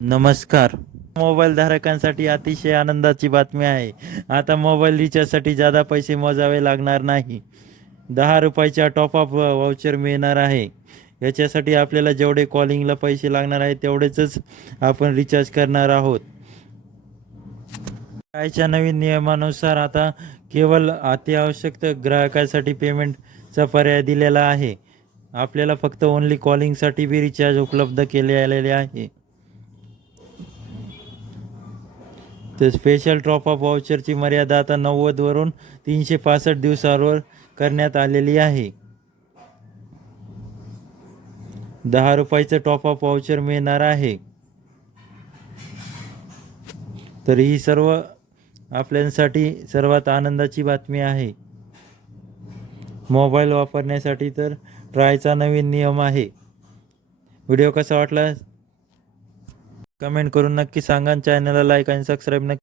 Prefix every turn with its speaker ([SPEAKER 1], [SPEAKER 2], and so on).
[SPEAKER 1] नमस्कार. मोबाईल धारकांसाठी अतिशय आनंदाची बातमी आहे. आता मोबाईल रिचार्जसाठी जादा पैसे मोजावे लागणार नाही. दहा रुपयाच्या टॉपअप वाउचर मिळणार आहे. याच्यासाठी आपल्याला जेवढे कॉलिंगला पैसे लागणार आहे तेवढेच आपण रिचार्ज करणार आहोत. कायच्या नवीन नियमानुसार आता केवळ अतिआवश्यक ग्राहकासाठी पेमेंटचा पर्याय दिलेला आहे. आपल्याला फक्त ओन्ली कॉलिंगसाठी बी रिचार्ज उपलब्ध केले आलेले आहे. तर स्पेशल टॉपअप वाउचरची मर्यादा आता नव्वदवरून तीनशे पासष्ट दिवसावर करण्यात आलेली आहे. दहा रुपयाचं टॉपअप वाउचर मिळणार आहे. तर ही सर्व आपल्यासाठी सर्वात आनंदाची बातमी आहे. मोबाईल वापरण्यासाठी तर ट्रायचा नवीन नियम आहे. व्हिडिओ कसा वाटला? कमेंट करून नक्की सांगा चॅनलला लाईक आणि सबस्क्राईब नक्की